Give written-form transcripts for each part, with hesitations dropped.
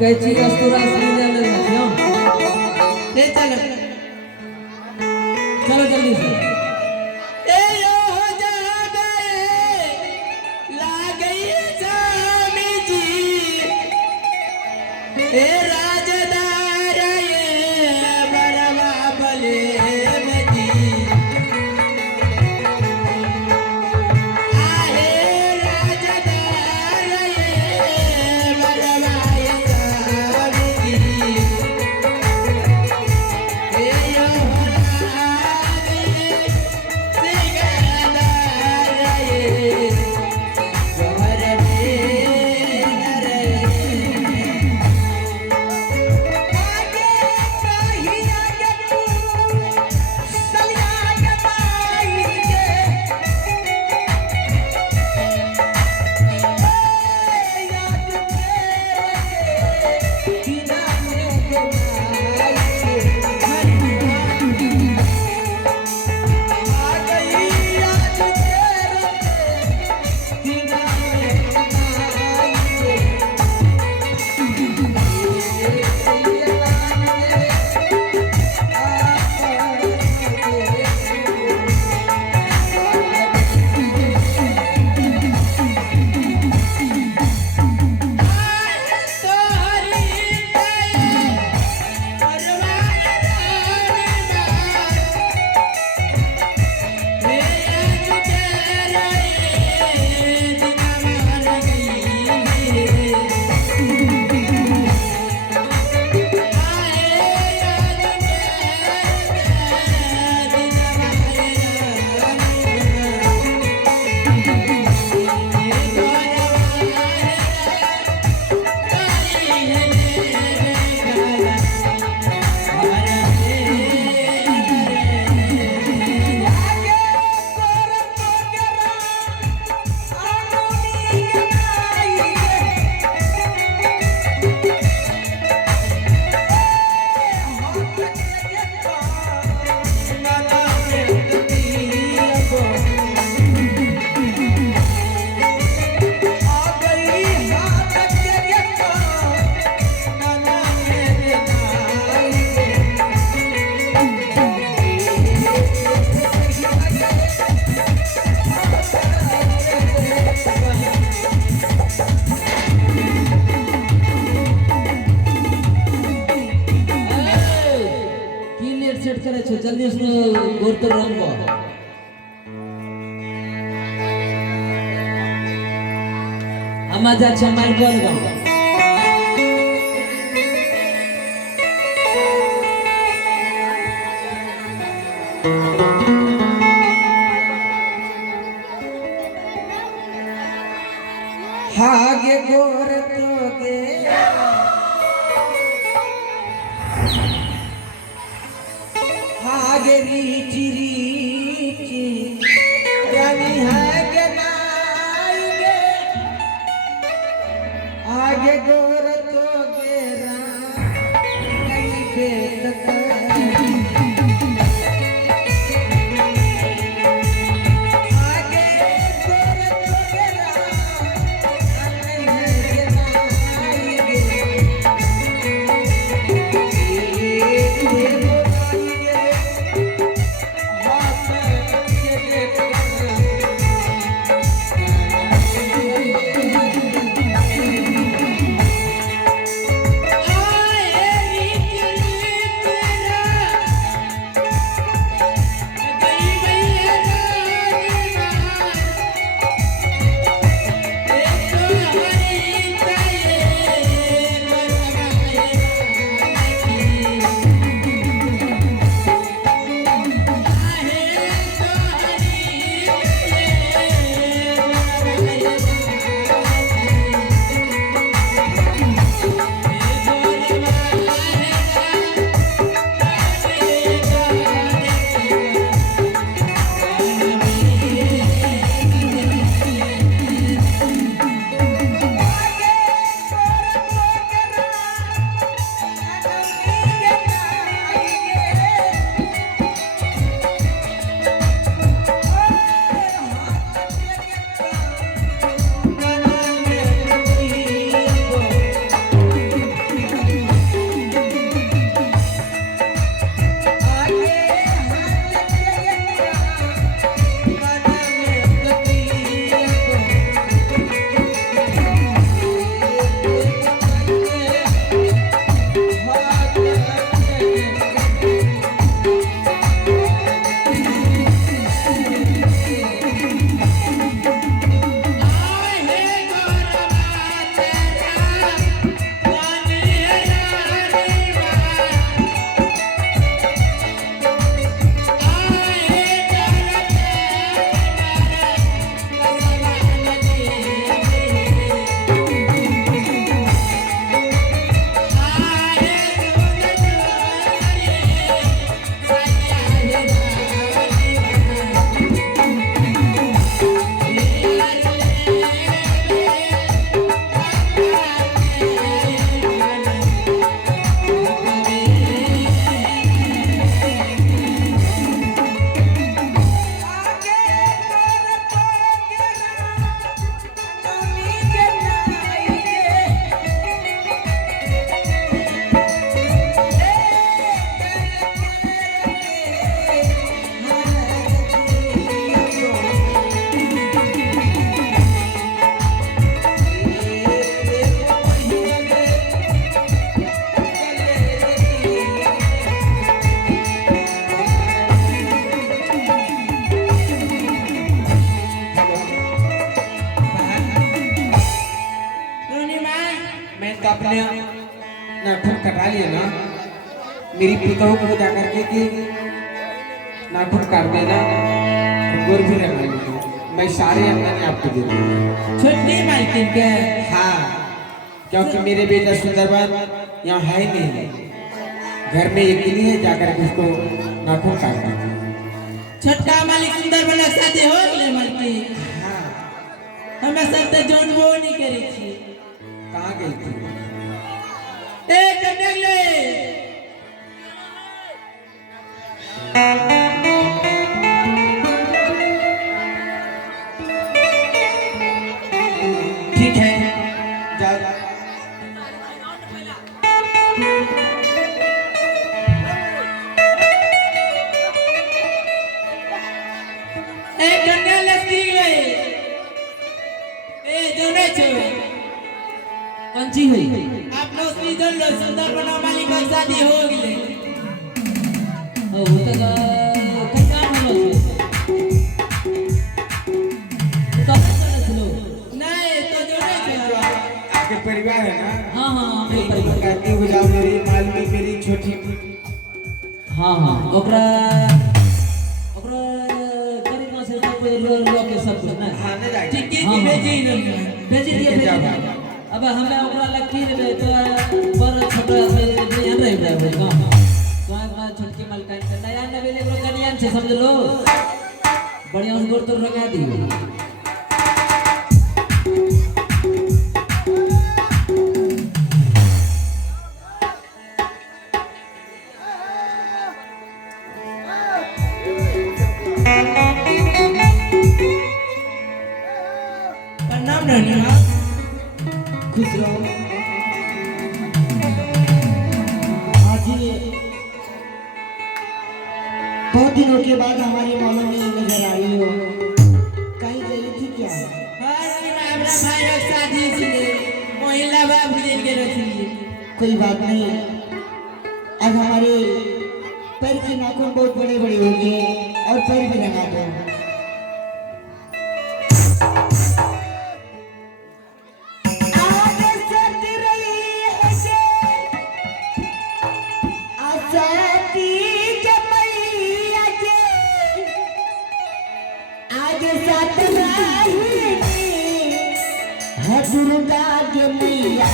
कैची कस्तूरा सीने लग क्यों ले चल चलो जल्दी से ए यो हो जा गए ला गई स्वामी जी ए राजदार ये बरवा बले सेट करे छे जल्दी उसने गोर कर रंग आमाजा छे माइक बोल गो हागे गोर तो गे आगे रीची रीची यानी है के नाइगे आगे गोर तो गेरा कहीं पे नाखून कटा लिया ना, मेरी पिताओं को जाकर के कि नाखून काट देना और गोर भी रंगा लेना, मैं सारे अंगने आपको दे दूंगा। छोटी मालकिन के हाँ, क्योंकि मेरे बेटा सुंदरबन यहाँ है ही नहीं, घर में एक ही है, जाकर के उसको नाखून काट देना। छोटका मालिक सुंदरबन शादी हो गए मालकिन। हाँ, हमें सब तो जोन वो नहीं करी थी। कहाँ गई थी? एक डगले ठीक है, जाओ। एक डगले लस्ती गए। ए जोने छो कौन सी हुई? आप लोग भी जोन लो सुंदरबन मालिक का शादी हो गई। ओ वो तो कई काम हो लो तो चलो नहीं तो जोने छो आपके परिवार है ना? हाँ हाँ मेरे परिवार कहती हो जाओ, मेरी मालूमी मेरी छोटी। हाँ हाँ ओकरा ओकरा करीब से सब लो के सब कुछ ना हाँ ना जाए। ठीक हाँ, है हाँ। भेजी लो भेजी दिए अब हमें ओकरा लकी रे तो पर छोटा में यहाँ रह रहे हो तो अपना छोटकी मलकान के नया नवेले को कनियान से समझ लो बढ़िया उनको तो रंगा दी। प्रणाम धन्यवाद। खुश रहो। आज ही बहुत दिनों के बाद हमारी मानो में नजर आई हो, कहीं गई थी क्या? हमरा भाई का शादी थी, महिला बाप दिन के रखी। कोई बात नहीं, आज हमारे पैर के नाखून बहुत बड़े बड़े हो गए और पैर भी रंगा दो। दुर्गा के मैया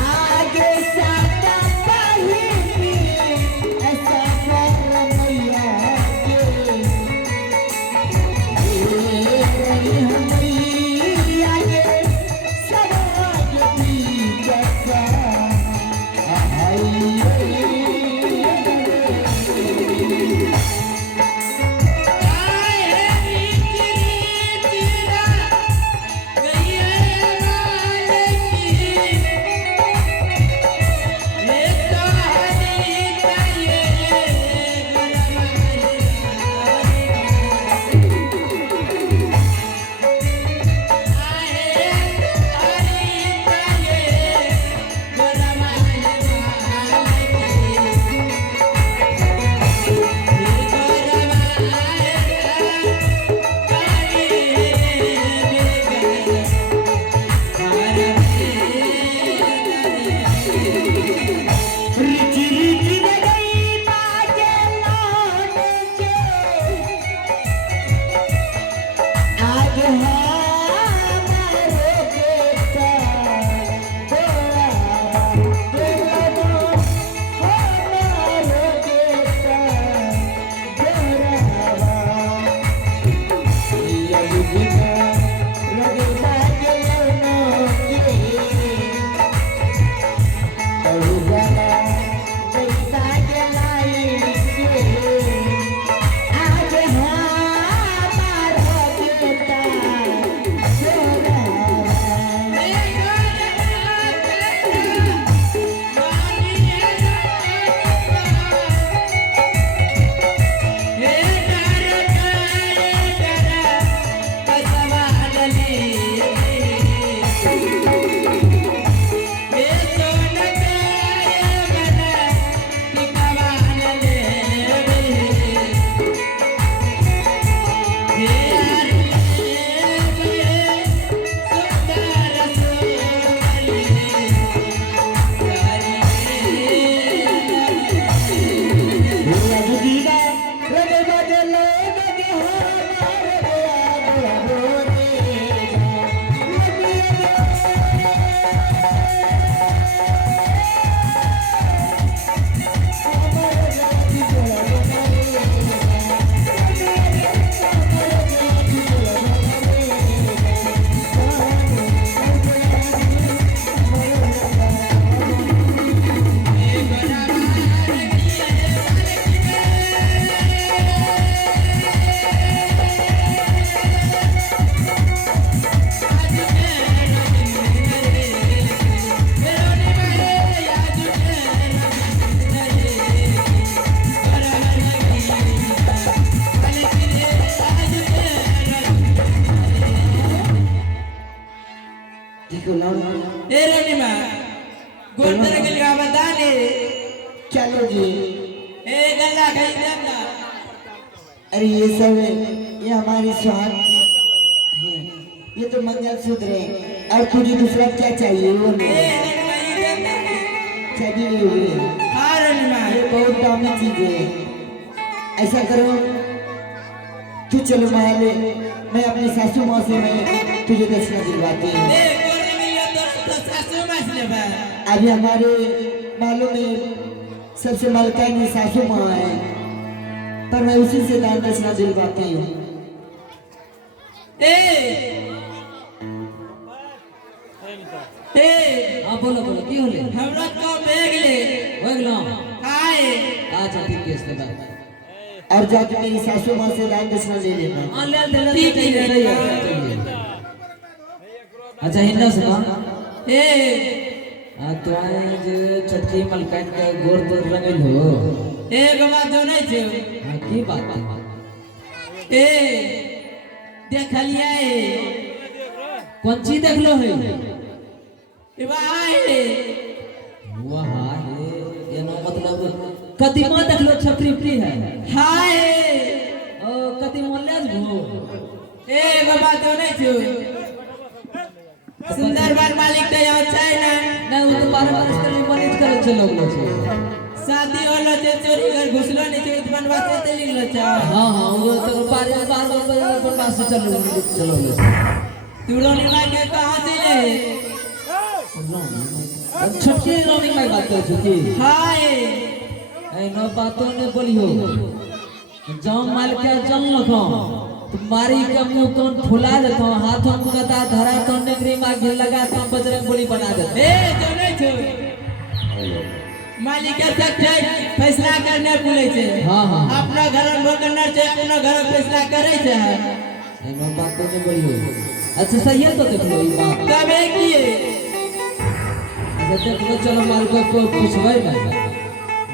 आगे साता पहिनी देखो ना ए रणिमा गोल तेरे के लिए बता ले क्या लोगी ए गल्ला खाई जाना अरे ये सब है ये हमारी स्वाद है ये तो मंगलसूत्र है और तुझे दूसरा क्या चाहिए वो ए नहीं रणिमा ये जाना चाहिए हुए हाँ रणिमा ये बहुत दामी चीज है ऐसा करो तू चलो महल मैं अपनी सासू माँ से मैं तुझे दक्षिणा दिलवाती हूँ ए गोल के लिए तो सासू माँ से ले अभी हमारे मालूम में सबसे मलकाइन सासू माँ है पर मैं उसी से दान दक्षिणा दिलवाती हूँ ए हाँ बोलो बोलो की होले हमरा को बैग ले हो गलो हाय अच्छा ठीक है इसके बाद और जाके मेरी सासू माँ से दान दक्षिणा ले लेना हाँ ले ले ठीक है सही है अच्छा हिंदा से कौन ए तो आज छटकी मलकाइन का गोर तो रंगल हो ए गवा जो नहीं छे हाँ की बात ए देख लिया ए कौन चीज देख लो है ए भाई वाह है ये नो मतलब कदीमा देख लो छपरी फ्री है हाय ओ कदीमा ले जो ए गवा जो नहीं छे सुंदर बार मालिक तो यहाँ छै ना नहीं वो तो 12 वर्ष के लिए मैनेज कर चलो छे शादी होलो छे चोरी घर घुसलो नहीं छे इतमान वास्ते ते लिखलो छे हाँ हाँ वो तो 12 पर पास से चलो चलो तू रोनी मां के कहां से ले छटके रोनी में बात कर चुकी हाय ऐ नो बातों ने बोली हो जाओ माल के जल लखो तुम्हारी का मुंह कौन फुला देता हूँ हाथों को बता धरा तो नेगरी माँ घिर लगा तो बजरंग बली बना देते ए जो नहीं छे मालिक के तक फैसला करने बोले छे हाँ हाँ अपना घर में करना छे अपना घर फैसला करे छे ऐ नो बातों ने बोली हो अच्छा सही है तो देख लो ये बात तब एक किए अच्छा देख लो चलो माल को पूछवाई मैं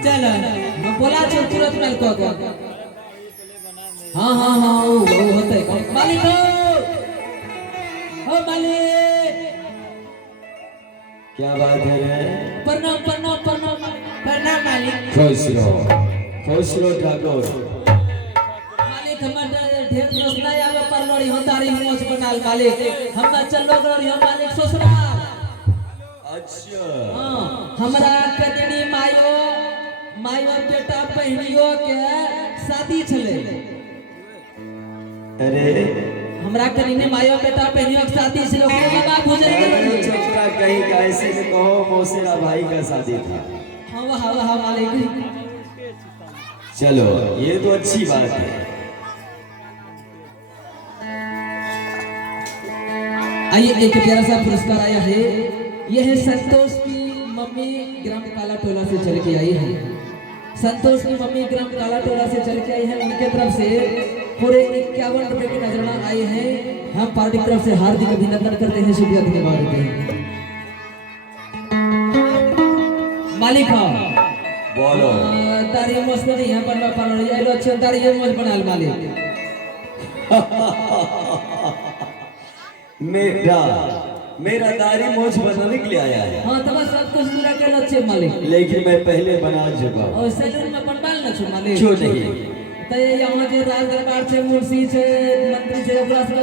चलो मैं बोला छो तुरंत माल को हाँ हाँ हाँ वो होता है मालिक हो मालिक क्या बात है रे? प्रणाम प्रणाम प्रणाम प्रणाम मालिक खुश रहो ठाकुर। मालिक हमारे ढेर दोस्त नहीं आवे परवड़ी हो तारी मोच बनाल मालिक हम चलो गरी हो मालिक ससुराल अच्छा हां हमरा कदनी मायो बेटा बहनियो के शादी छले अरे हमरा कदनी मायो बेटा बहनियो के शादी छले ओकरे बाबा गुजर गेल चुपका कहीं कैसे से कहो मौसेरा भाई का शादी था। हाँ मालिक चलो ये तो अच्छी बात है। आइए एक प्यारा सा पुरस्कार आया है यह है संतोष की मम्मी ग्राम काला टोला से चल के आई है संतोष की मम्मी ग्राम काला टोला से चल के आई है उनके तरफ से पूरे 51 रुपए की नजराना आई है हम पार्टी की तरफ से हार्दिक अभिनंदन करते हैं शुक्रिया धन्यवाद देते हैं मालिक बोलो तारी मस्त नहीं है बनवा पा रही है अच्छे तारी ये मस्त बनाल मालिक मेरा दाढ़ी मोछ बनाने के लिए आया है। हां तो बस सब कुछ पूरा के अच्छे मालिक लेकिन मैं पहले बना चुका हूं। और सैलून में बनवाल न छु मालिक क्यों नहीं? तो यहाँ के राज दरबार से मुंशी से मंत्री से ओकरा से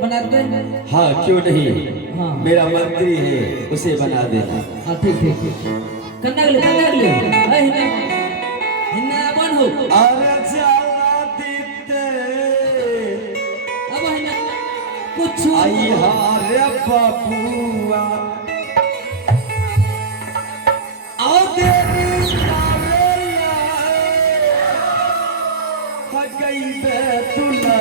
बनाते हैं हाँ क्यों नहीं हाँ। मेरा मंत्री है उसे बना देना। हां ठीक कन्नगले ए हिन्ना बन हो अरे चला दीते अब हिन्ना कुछ आई हारे बाबूआ आओ तेरी नावेला गई बेतुला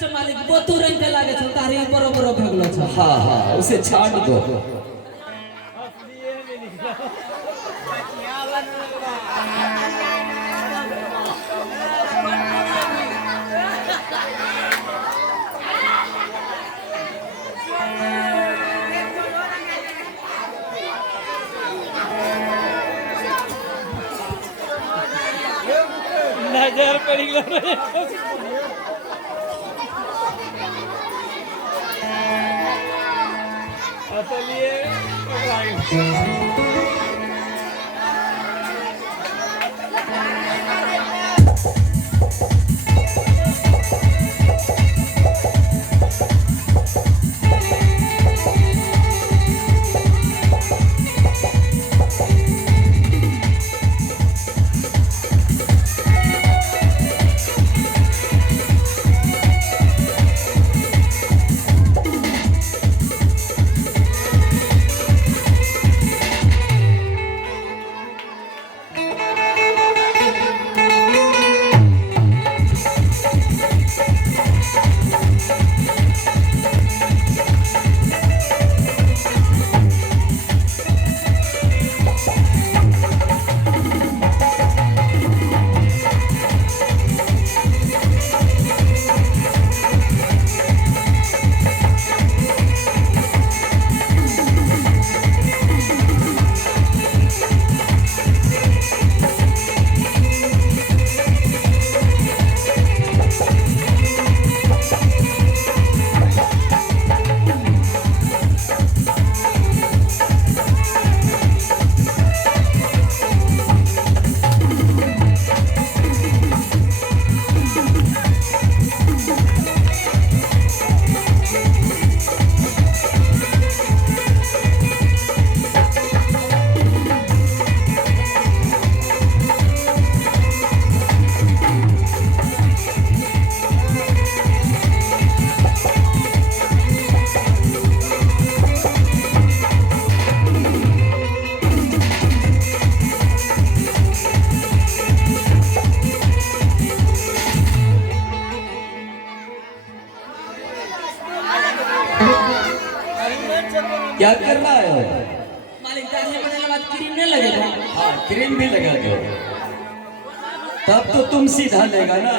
छ मालिक बोतू रंग के लागे छ तारी बरोबर भगलो छ हाँ हाँ उसे छाट दो। नजर पड़ी लो असलिए क्या कर रहा है? मालिक दाढ़ी बनाने के बाद क्रीम नहीं लगेगा हाँ क्रीम भी लगा दो तब तो तुम सीधा लेगा ना।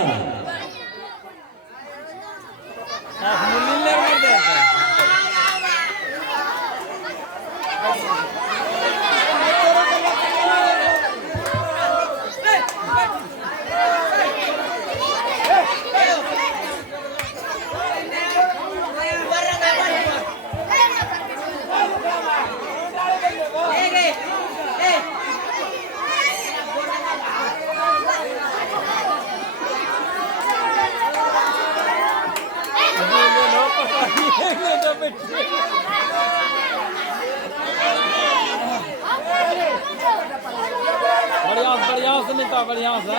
बढ़िया बढ़िया सुनीता बढ़िया से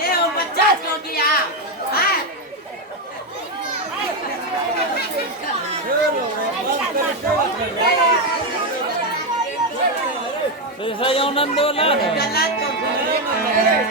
ये वो बच्चा क्यों किया हाँ? पैसा आनंद वाला गलत तो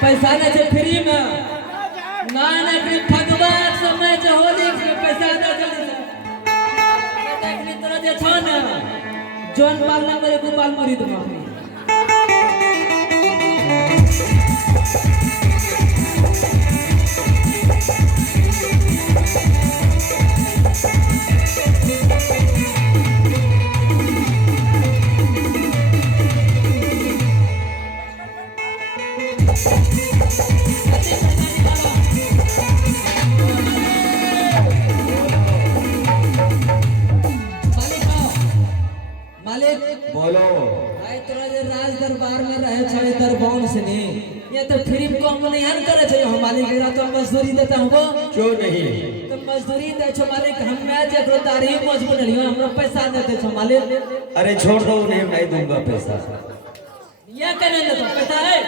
पैसा नहीं छे फ्री में ना ना फ्री फगवा समय जे होली के पैसा दे जल्दी जे छ न जौन बाल ना मेरे को बाल मरी दो अपनी बोलो। आई तोरा जे राज दरबार में रहे छड़े दरबार से ने ये तो फ्री में काम नहीं हन करे छे हम मालिक जरा तो मजदूरी देता हमको क्यों नहीं? तो मजदूरी दे छो मालिक हम मैं जे करो तारीफ मजबूत नहीं हो हमरा पैसा दे दे छो मालिक। अरे छोड़ दो उन्हें, नहीं दूंगा पैसा। ये कहने दे तो पैसा है।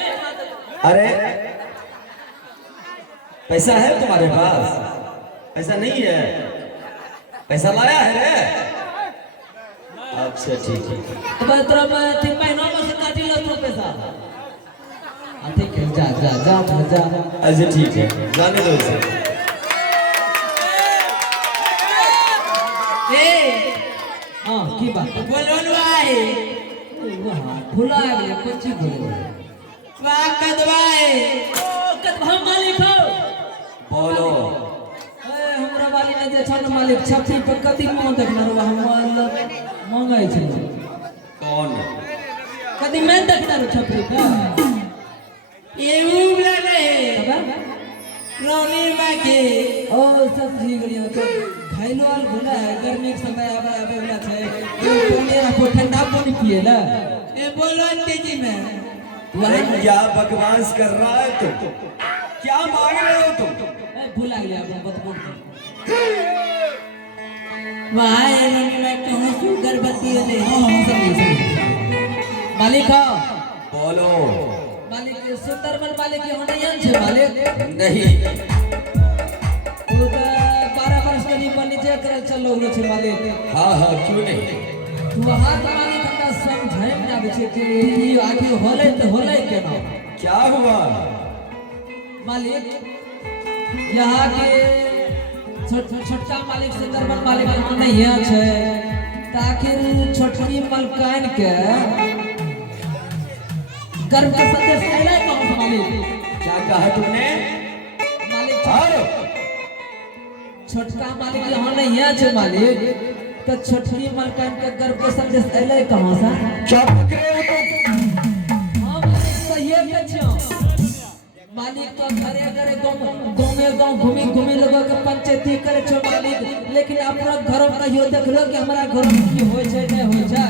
अरे पैसा है तुम्हारे पास? पैसा नहीं है? पैसा लाया है रे? अच्छा ठीक है। अब तोरा में 3 महीना में से काटी लो तो पैसा। ठीक है जा जा जा जा। अच्छा ठीक है, जाने दो इसे। ए हां की बात बोलो भाई वाह भुला गया कुछ बोले वाह कदवाए ओ कदवा मालिक हो बोलो। ए हमरा वाली ने जे छन मालिक छपी पे कदी मुंह देखना रो हम मंगाई छै कौन? कदी मैं देखना रो छपी पे ये उबला नहीं तब रोनी माके ओ सब ठीक लियो तो घायलोल भुला है गर्मी के समय आवे वाला छै तो मेरा को ठंडा पानी पिए ना ये बोलो तेजी में अरे क्या बकवास कर रहा है तुम? क्या मांग रहे हो तुम? भूला गया आप बतबो वहाँ रोनी में कहाँ शुगर बत्ती है मालिक हो बोलो। मालिक सुंदरबन मालिक के होने यन छे मालिक नहीं। वो तो 12 वर्ष के नीचे नीचे कर चलो लो छे मालिक। हाँ हाँ क्यों नहीं? तू हाथ मालिक हमरा समझै ना आबे छे कि ई आखिर होले केना? क्या हुआ? मालिक यहाँ के छोटका मालिक सुंदरबन मालिक यहाँ नहीं है छे ताकि छोटकी मलकान के गर्भ के संदेश आइले कहां से मालिक? क्या कहा तुमने? मालिक और छोटका मालिक यहाँ नहीं है छे मालिक तो छोटकी मलकान के गर्भ के संदेश आइले कहां से? क्या पक रहे हो तुम? हां मालिक सही है छो मालिक तो घरे घरे गांव घूमी लोगों के पंचायती करे छो मालिक लेकिन अपना घर में कहियो देखलो कि हमरा घर में की होय छै नहीं होय छै?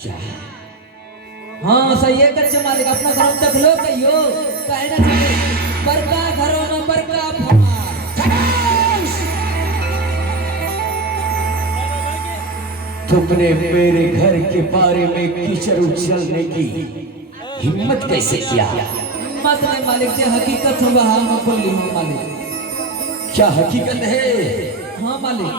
क्या? हाँ सही है कर छो मालिक अपना घर में देखलो कहियो काहे ना छै बड़का घरों में बड़का फमार। तुमने मेरे घर के बारे में कीचड़ उछलने की हिम्मत कैसे किया? मत नहीं मालिक जे हकीकत हो वहां हम बोली हूं मालिक। क्या हकीकत है? हाँ मालिक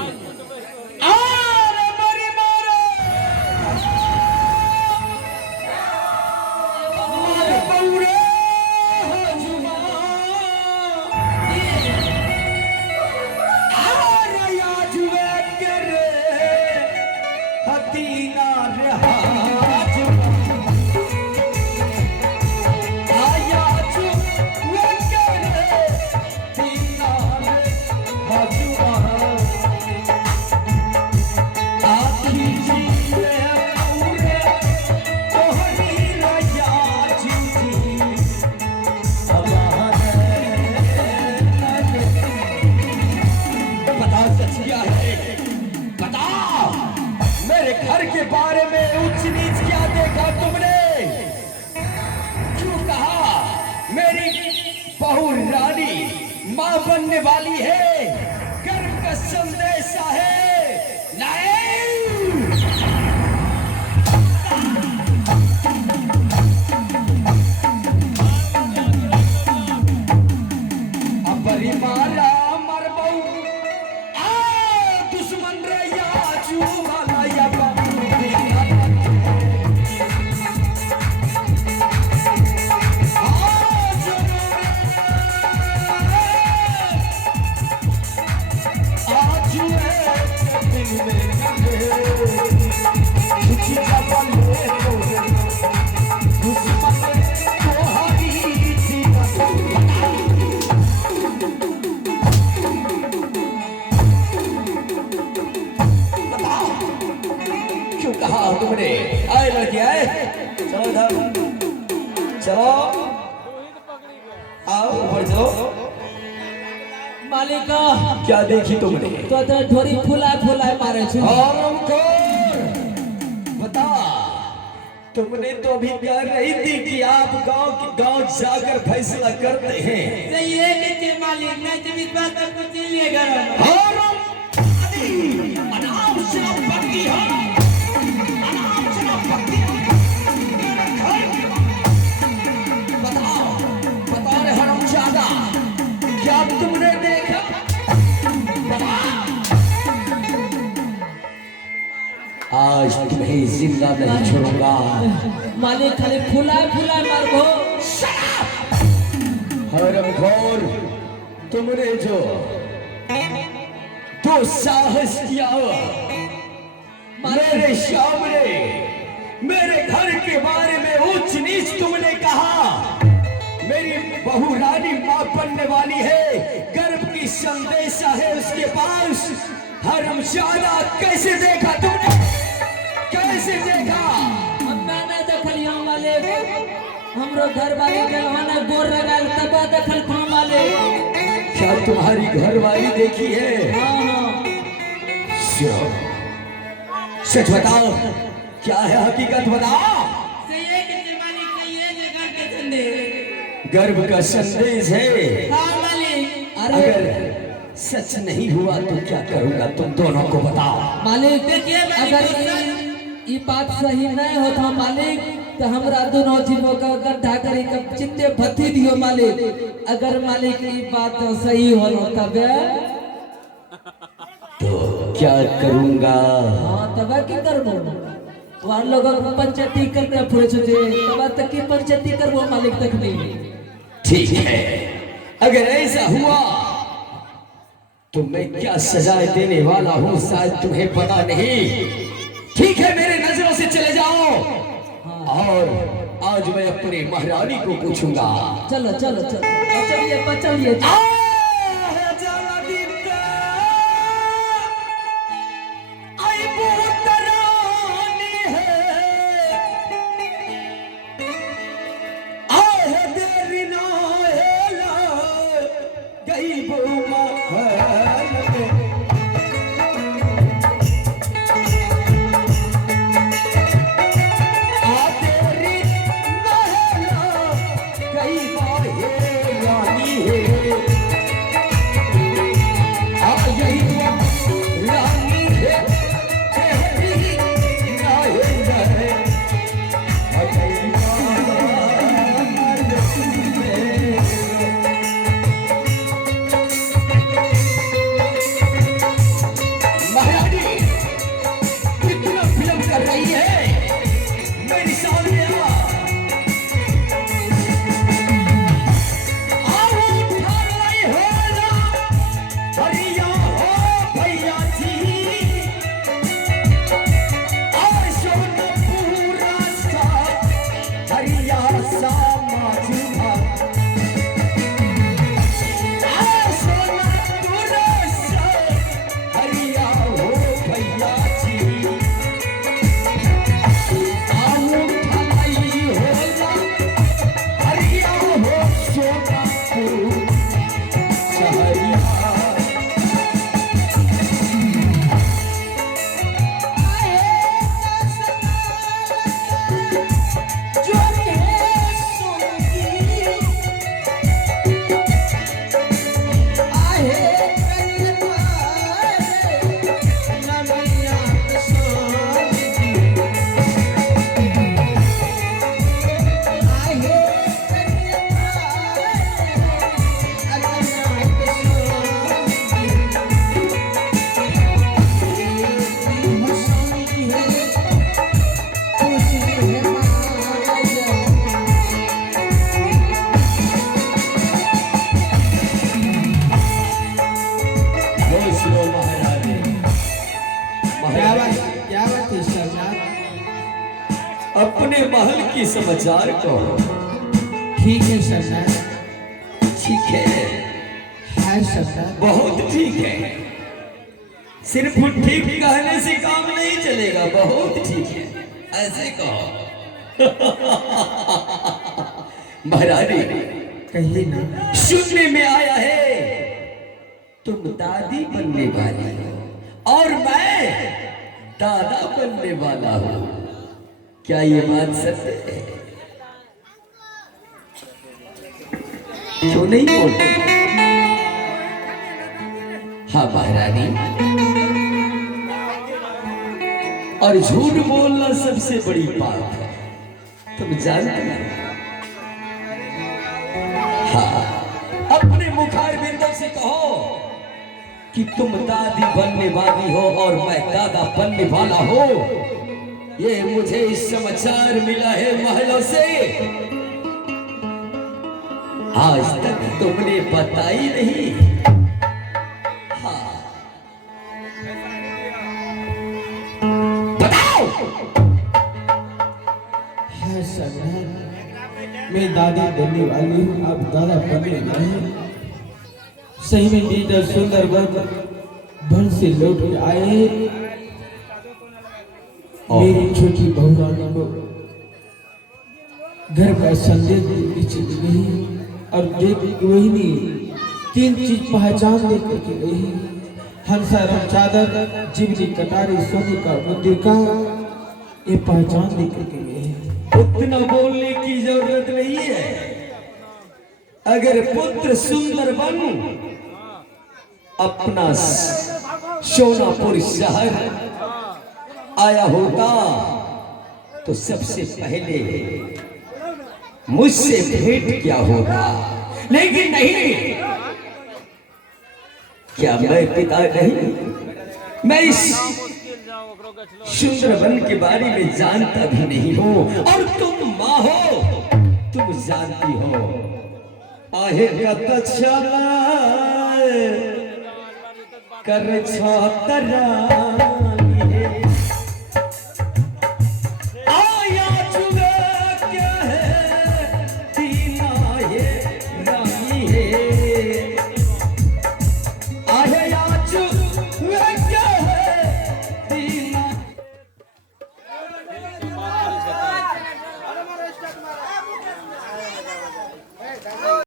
घर के बारे में ऊंच नीच क्या देखा तुमने? क्यों कहा मेरी बहू रानी मां बनने वाली है? गर्व का संदेश है। नहीं अपरी मारा मर बहू दुश्मन रे या चूमाला या आज दिन में क्यों कहा तुमने? आए लड़की आए, चलो इधर, चलो आओ ऊपर चलो। मालिक क्या देखी तुमने? तो ढोरी फुलाए फुलाए मारे छे। बता, तुमने तो अभी कह रही थी कि आप गांव जाकर फैसला करते हैं। सही है कि मालिक मैं जब इस बात पर कुछ नहीं लेगा। बता रहे हरामजादा, क्या तुमने देखा? आज तुम्हें जिंदा नहीं छोड़ूंगा। मालिक खाली फुलाए फुलाए मारबो। हरामखोर, तुमने जो साहस किया मेरे सामने, मेरे घर के बारे में ऊंच नीच तुमने कहा। मेरी बहू रानी मां बनने वाली है, गर्भ की संदेशा है उसके पास। हरामजादा, कैसे देखा तुमने? कैसे देखा? हम मैंने देखलियो मालिक, हमरो घर वाले के वहां गोर लगाल तब देखल था मालिक। क्या तुम्हारी घरवाली देखी है? हां सच बताओ, क्या है हकीकत बताओ। सही है कि मालिक, सही है जगह के संदेश। गर्भ का संदेश है। हाँ मालिक। अगर सच नहीं हुआ तो क्या करूंगा, तुम दोनों को बताओ। मालिक देखिए अगर ये बात सही नहीं होता मालिक तो हमरा दोनों जीवों का गड्ढा करी कब चित्ते भत्ती दियो मालिक। अगर मालिक ये बात सही हो तब तो क्या करूंगा? हाँ तब की करबो? वहाँ लोगों को पंचायती करने पड़े छे, तब तक की पंचायती करबो मालिक तक नहीं। ठीक है, अगर ऐसा हुआ तो मैं क्या सजाए देने वाला हूँ शायद तुम्हें पता नहीं। ठीक है, मेरे नजरों से चले जाओ और आज मैं अपने महारानी को पूछूंगा। चलो चलो चलो चलिए बचलिए। अपने महल की समाचार को। ठीक है सरदार, ठीक है, है सरदार। बहुत ठीक है। सिर्फ ठीक कहने से काम नहीं चलेगा, बहुत ठीक ऐसे कहो। महारानी कहिए ना। सुनने में आया है तुम दादी बनने वाली हो और मैं दादा बनने वाला हूं, क्या ये बात सत्य है? क्यों नहीं बोलते? हाँ महारानी, और झूठ बोलना सबसे बड़ी बात है, तुम जानते हो। हाँ, अपने मुखारबिंदों से कहो कि तुम दादी बनने वाली हो और मैं दादा बनने वाला हो। ये मुझे इस समाचार मिला है महलों से, आज तक तुमने बताई नहीं। हाँ बताओ। है सरदार, मैं दादी बनने वाली हूँ, आप दादा बनने वाले हैं। सही में लीडर सुंदर वन से लौट के आए, मेरी छोटी बहुरानी को घर का संदेश देके चली गई और देख वही नहीं 3 चीज पहचान दे करके गई। हंसा रंग चादर, जीवनी कटारी, सोने का मंदिर का, ये पहचान दे करके गई। उतना बोलने की जरूरत नहीं है। अगर पुत्र सुंदर बन अपना सोनापुर शहर आया होता तो सबसे पहले मुझसे भेंट क्या होगा, लेकिन नहीं। क्या मैं पिता नहीं? मैं इस सुंदरबन के बारे में जानता भी नहीं हूं, और तुम माँ हो, तुम जानती हो। आहे कर छतरा